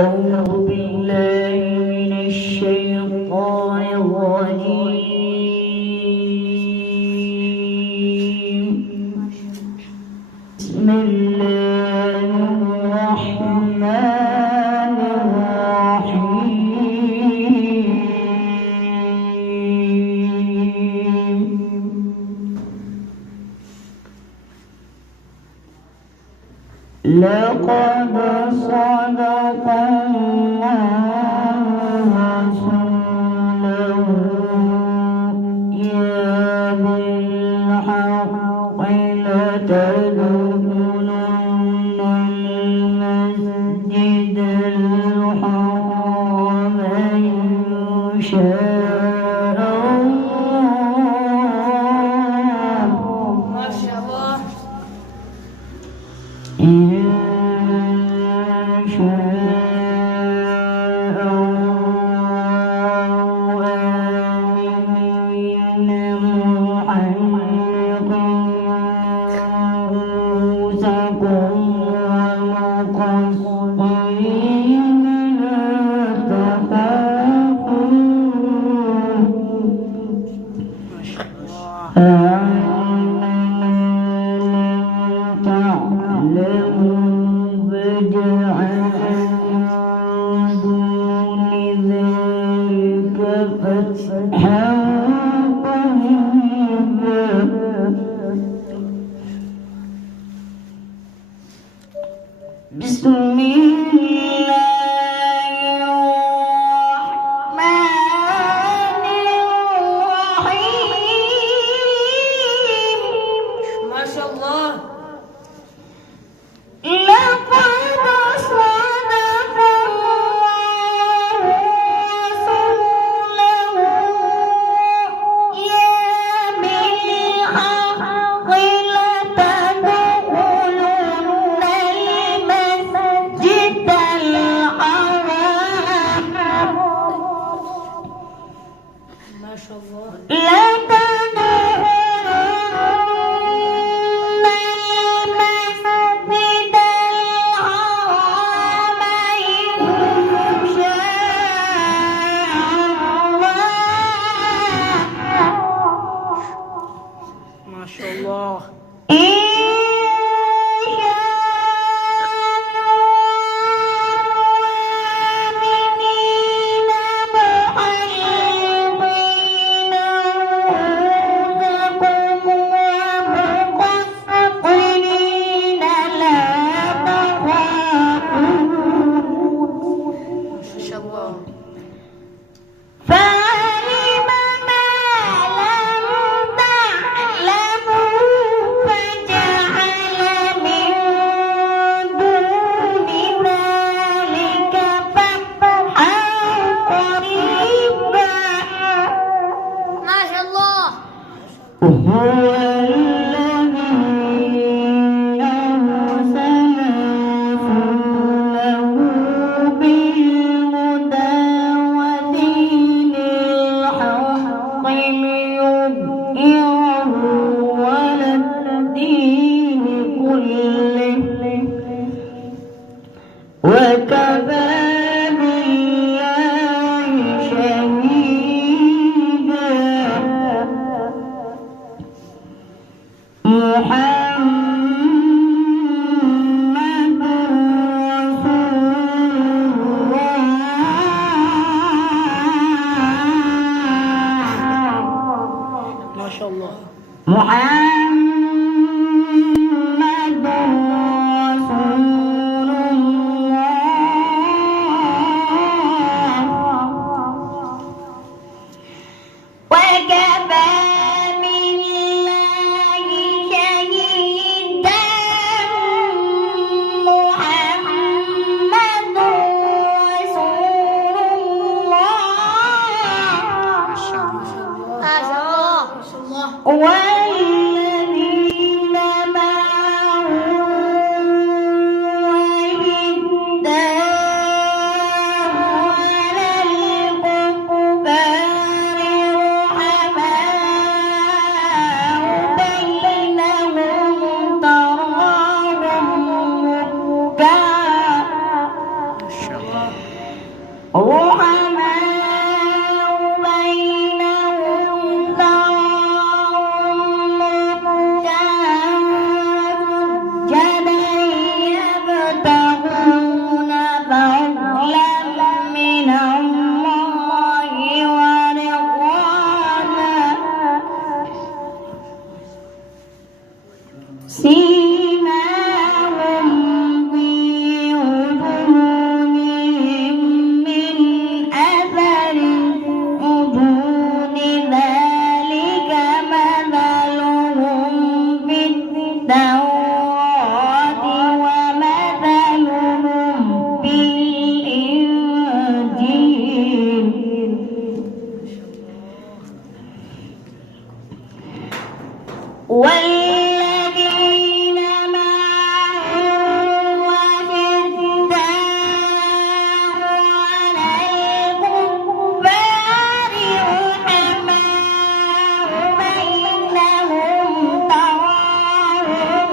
أعوذ بالله من الشيطان الرجيم. بسم الله الرحمن الرحيم. لقد صدق الله رسوله الرؤيا بالحق لتدخلن المسجد الحرام إن شاء الله. ما شاء الله. إن شاء الله آمنين محلقين رؤوسكم ومقصرين لا تخافون رحماء بينهم تراهم ركعا سجدا يبتغون فضلا من الله ورضوانا سيماهم في وجوههم من أثر السجود ذلك مثلهم في التوراة ومثلهم في الإنجيل والذين معه أشداء على الكفار رحماء بينهم تراهم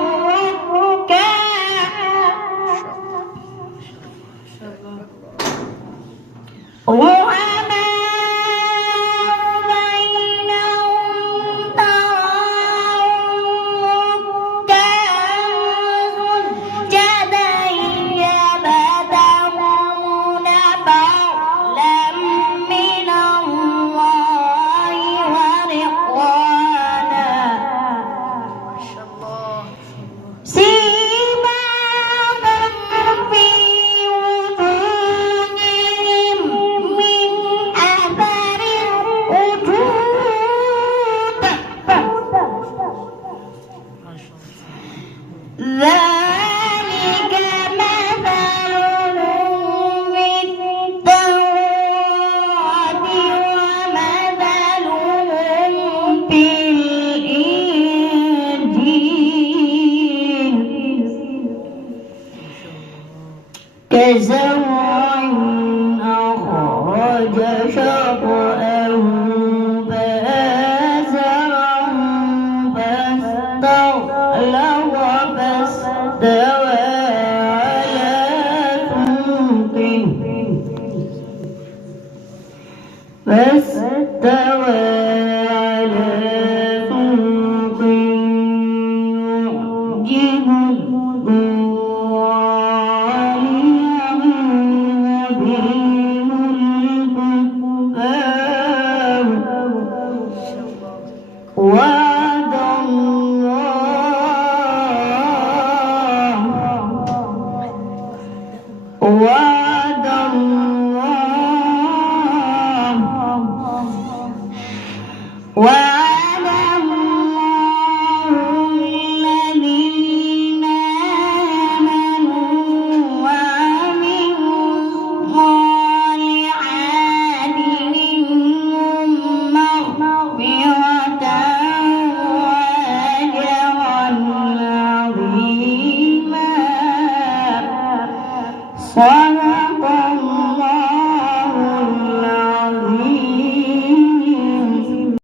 ذلك مثلهم في التوراة ومثلهم في الإنجيل كزرع أخرج شطأه فآزره فاستغلظ فاستوى على سوقه يعجب الزراع ليغيظ بهم الكفار وعد الله الذين آمنوا وعملوا الصالحات منهم مغفرة وأجرا عظيما.